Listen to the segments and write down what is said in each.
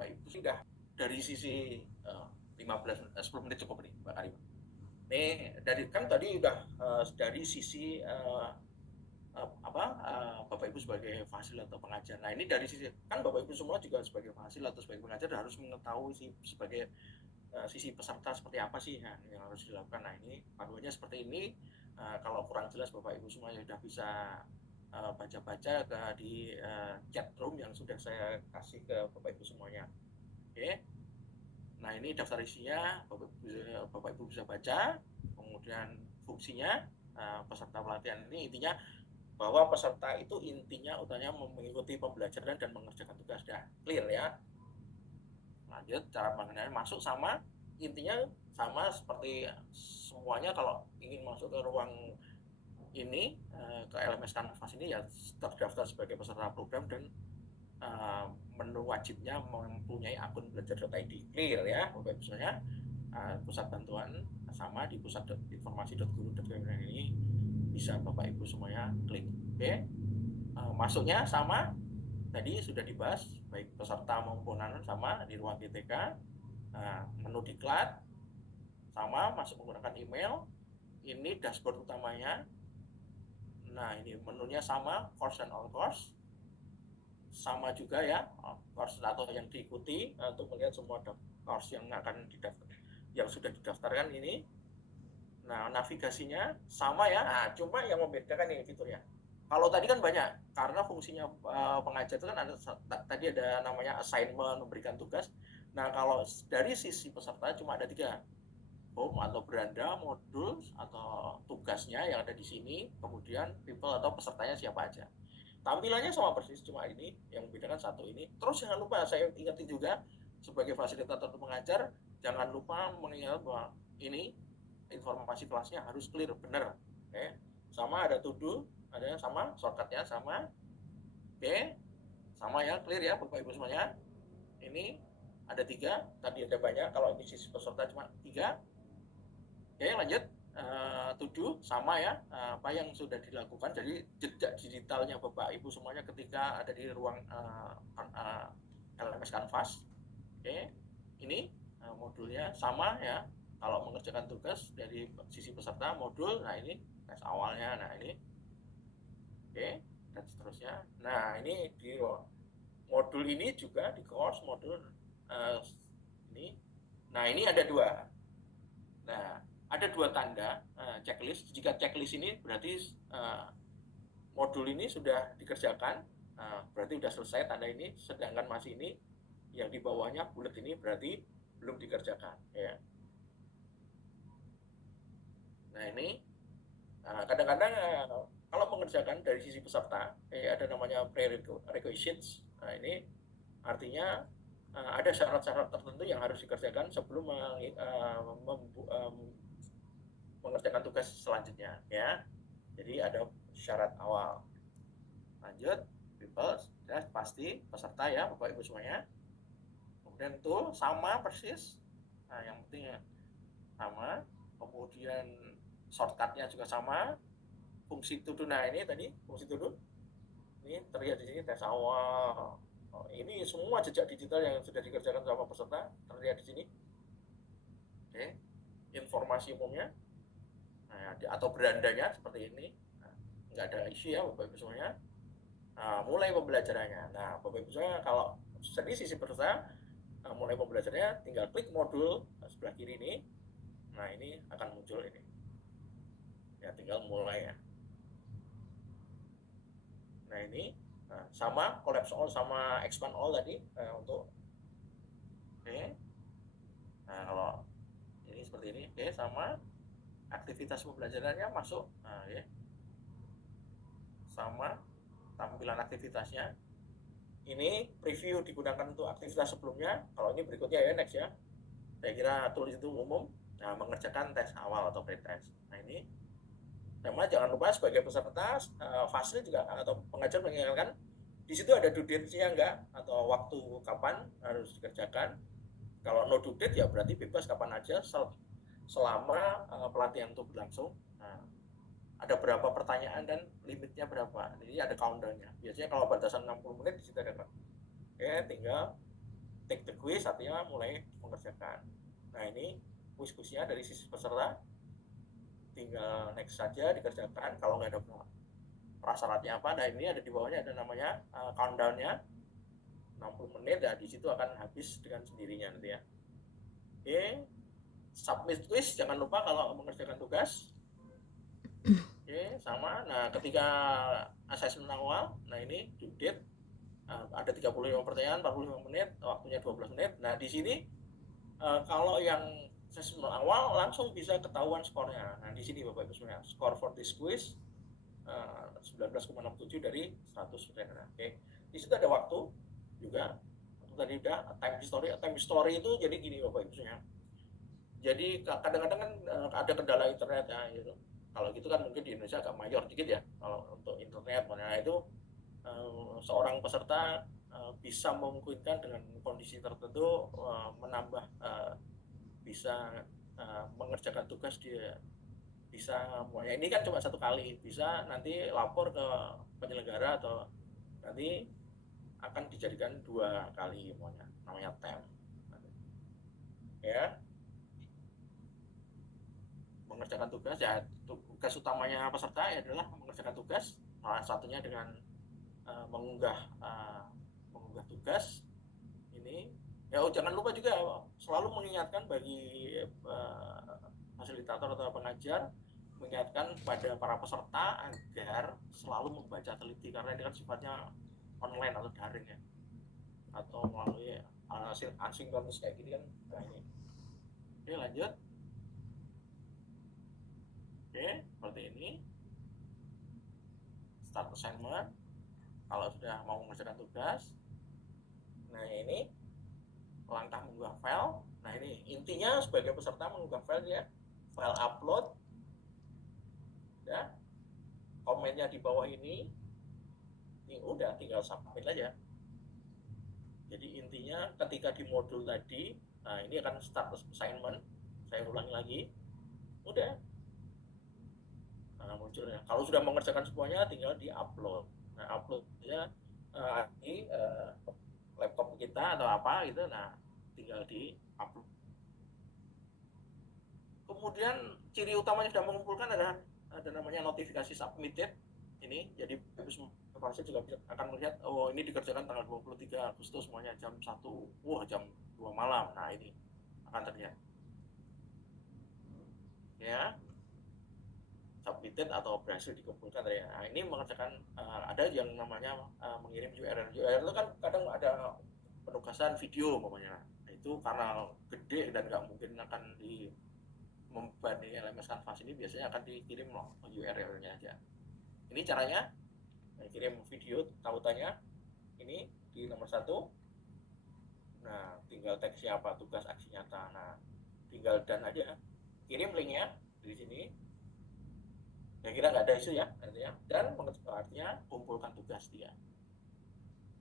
Bapak Ibu sudah dari sisi 10 menit cukup nih Mbak Karim. Ini dari kan tadi udah dari sisi Bapak Ibu sebagai fasil atau pengajar. Nah ini dari sisi kan Bapak Ibu semua juga sebagai fasil atau sebagai pengajar harus mengetahui sih sebagai sisi peserta seperti apa sih yang harus dilakukan. Nah ini panduannya seperti ini. Kalau kurang jelas Bapak Ibu semua sudah bisa baca-baca di chat room yang sudah saya kasih ke Bapak Ibu semuanya. Oke. Nah ini daftar isinya Bapak Ibu bisa baca. Kemudian fungsinya peserta pelatihan ini intinya bahwa peserta itu intinya utamanya mengikuti pembelajaran dan mengerjakan tugas. Dah clear ya. Lanjut cara pengenalnya masuk sama intinya sama seperti semuanya kalau ingin masuk ke ruang ini ke LMS Canvas ini ya terdaftar sebagai peserta program dan menu wajibnya mempunyai akun belajar.id. Clear ya Bapak Ibu semuanya. Pusat bantuan sama di pusat informasi.guru.bpn ini bisa Bapak Ibu semuanya klik. Oke. Masuknya sama tadi sudah dibahas baik peserta maupun sama di ruang GTK. Menu diklat sama masuk menggunakan email. Ini dashboard utamanya. Nah ini menunya sama course and all course sama juga ya course atau yang diikuti untuk melihat semua course yang akan didaftar yang sudah didaftarkan ini. Nah navigasinya sama ya. Nah cuma yang membedakan ini fiturnya. Kalau tadi kan banyak karena fungsinya pengajar itu kan ada tadi ada namanya assignment memberikan tugas. Nah kalau dari sisi peserta cuma ada 3, home atau beranda, modul atau tugasnya yang ada di sini, kemudian people atau pesertanya siapa aja. Tampilannya sama persis cuma ini yang membedakan satu ini. Terus jangan lupa saya ingetin juga sebagai fasilitator atau pengajar jangan lupa mengingat bahwa ini informasi kelasnya harus clear benar. Oke. Sama ada to do, ada sama shortcutnya sama. Oke. Sama ya clear ya Bapak Ibu semuanya. Ini ada 3, tadi ada banyak, kalau ini sisi peserta cuma 3. Oke lanjut. Tujuh sama ya apa yang sudah dilakukan, jadi jejak digitalnya Bapak Ibu semuanya ketika ada di ruang LMS Canvas. Oke ini modulnya sama ya, kalau mengerjakan tugas dari sisi peserta modul. Nah ini tes awalnya, nah ini oke dan seterusnya. Nah ini di modul ini juga di course modul ini. Nah ini ada 2. Nah ada 2 tanda checklist. Jika checklist ini berarti modul ini sudah dikerjakan, berarti sudah selesai tanda ini. Sedangkan masih ini yang di bawahnya bulat ini berarti belum dikerjakan ya. Nah ini kadang-kadang kalau mengerjakan dari sisi peserta ada namanya prerequisites. Nah ini artinya ada syarat-syarat tertentu yang harus dikerjakan sebelum mengerjakan tugas selanjutnya ya. Jadi ada syarat awal. Lanjut people dan pasti peserta ya Bapak Ibu semuanya. Kemudian tool sama persis. Nah yang penting sama. Kemudian shortcutnya juga sama. Fungsi to do, nah ini tadi fungsi to do ini terlihat di sini tes awal. Ini semua jejak digital yang sudah dikerjakan sama peserta terlihat di sini. Oke, informasi umumnya atau berandanya seperti ini. Nah, nggak ada isi ya Bapak Ibu semuanya. Mulai pembelajarannya. Nah Bapak Ibu semuanya kalau dari sisi peserta mulai pembelajarannya tinggal klik modul sebelah kiri ini. Nah ini akan muncul ini. Ya tinggal mulai ya. Nah ini sama collapse all sama expand all tadi untuk oke. Nah kalau ini seperti ini oke sama aktivitas pembelajarannya masuk. Nah ya sama tampilan aktivitasnya. Ini preview digunakan untuk aktivitas sebelumnya. Kalau ini berikutnya ya next ya. Saya kira tulis itu umum. Nah mengerjakan tes awal atau pretest. Nah ini sama jangan lupa sebagai peserta fasil juga atau pengajar mengingatkan di situ ada due date-nya enggak atau waktu kapan harus dikerjakan. Kalau no due date ya berarti bebas kapan aja selama pelatihan itu berlangsung. Nah, ada berapa pertanyaan dan limitnya berapa. Jadi ada counternya. Biasanya kalau batasan 60 menit di situ ada. Oke, tinggal take the quiz artinya mulai mengerjakan. Nah ini quiz-quiznya dari sisi peserta tinggal next saja dikerjakan. Kalau nggak ada prasyaratnya apa, nah ini ada di bawahnya ada namanya countdown-nya 60 menit, dan di situ akan habis dengan sendirinya nanti ya. Oke, submit quiz jangan lupa kalau mengerjakan tugas. Oke, sama. Nah ketika assessment awal, nah ini due date ada 35 pertanyaan, 45 menit, waktunya 12 menit. Nah di sini kalau yang assessment awal langsung bisa ketahuan skornya. Nah di sini Bapak Ibu semuanya, score for this quiz 19,67 dari 100 persen. Oke, di situ ada waktu juga. Tadi udah time history itu jadi gini Bapak Ibu semuanya. Jadi kadang-kadang kan ada kendala internet ya gitu. Kalau gitu kan mungkin di Indonesia agak mayor dikit ya kalau untuk internet. Nah itu seorang peserta bisa memungkinkan dengan kondisi tertentu menambah bisa mengerjakan tugas dia bisa ya ini kan cuma satu kali, bisa nanti lapor ke penyelenggara atau nanti akan dijadikan 2 kali namanya TEM ya. Mengerjakan tugas ya, tugas utamanya peserta adalah mengerjakan tugas, salah satunya dengan mengunggah tugas ini ya. Jangan lupa juga selalu mengingatkan bagi fasilitator atau pengajar, mengingatkan pada para peserta agar selalu membaca teliti, karena ini kan sifatnya online atau daring ya, atau melalui asynchronous kayak gini kan. Nah ini oke, lanjut. Oke, seperti ini start assignment kalau sudah mau mengerjakan tugas. Nah ini langkah mengunggah file. Nah ini intinya sebagai peserta mengunggah file ya, file upload ya, komennya di bawah ini udah tinggal submit aja. Jadi intinya ketika di modul tadi, nah ini akan start assignment, saya ulangi lagi, udah munculnya. Kalau sudah mengerjakan semuanya tinggal di upload. Nah uploadnya di laptop kita atau apa gitu, nah tinggal di upload. Kemudian ciri utamanya sudah mengumpulkan ada namanya notifikasi submitted ini. Jadi pasti juga akan melihat oh ini dikerjakan tanggal 23 Agustus semuanya jam 1, jam 2 malam. Nah ini akan terlihat ya, submitted atau berhasil dikumpulkan ya. Nah ini mengerjakan ada yang namanya mengirim URL. URL itu kan kadang ada penugasan video umpamanya. Nah, itu karena gede dan nggak mungkin akan di membanding LMS Canvas ini, biasanya akan dikirim URL-nya aja. Ini caranya kirim video tautannya ini di nomor 1. Nah tinggal teksnya apa, tugas aksi nyata. Nah tinggal dan aja kirim linknya di sini. Ya kira nggak ada isu ya artinya, dan artinya kumpulkan tugas dia.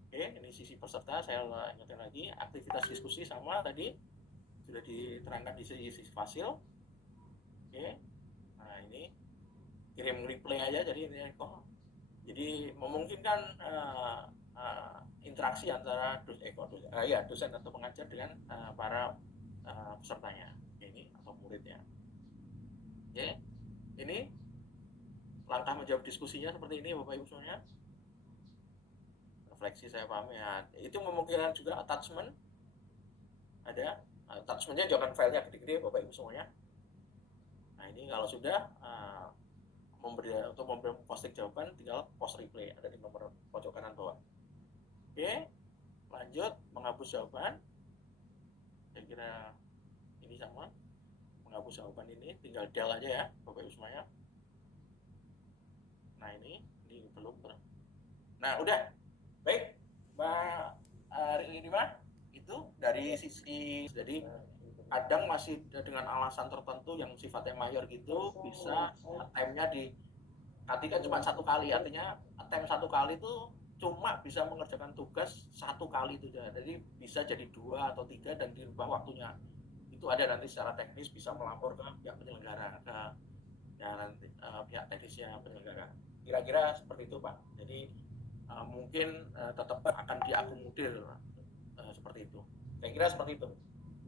Oke, ini sisi peserta. Saya ingatkan lagi, aktivitas diskusi sama tadi sudah diterangkan di sisi fasil. Oke, nah ini kirim replay aja, jadi ini jadi memungkinkan interaksi antara dosen atau pengajar dengan para pesertanya ini atau muridnya. Oke, ini langkah menjawab diskusinya seperti ini Bapak Ibu semuanya. Refleksi saya paham ya. Itu memungkinkan juga attachment. Ada attachmentnya, jangan filenya gede-gede Bapak Ibu semuanya. Nah ini kalau sudah untuk memberi posting jawaban tinggal post replay, ada di nomor pojok kanan bawah. Oke, lanjut menghapus jawaban. Saya kira ini sama, menghapus jawaban ini tinggal del aja ya Bapak Ibu semuanya. Nah ini belum. Nah udah baik Mbak Rima, itu dari sisi, jadi kadang masih dengan alasan tertentu yang sifatnya mayor gitu bisa attempt-nya di kan cuma 1 kali, artinya attempt 1 kali itu cuma bisa mengerjakan tugas 1 kali itu aja. Jadi bisa jadi 2 atau 3 dan dirubah waktunya. Itu ada nanti secara teknis bisa melapor ke pihak penyelenggara, ke ya nanti pihak teknisnya penyelenggara. Kira-kira seperti itu Pak. Jadi mungkin tetap akan diakomodir seperti itu. Saya kira seperti itu.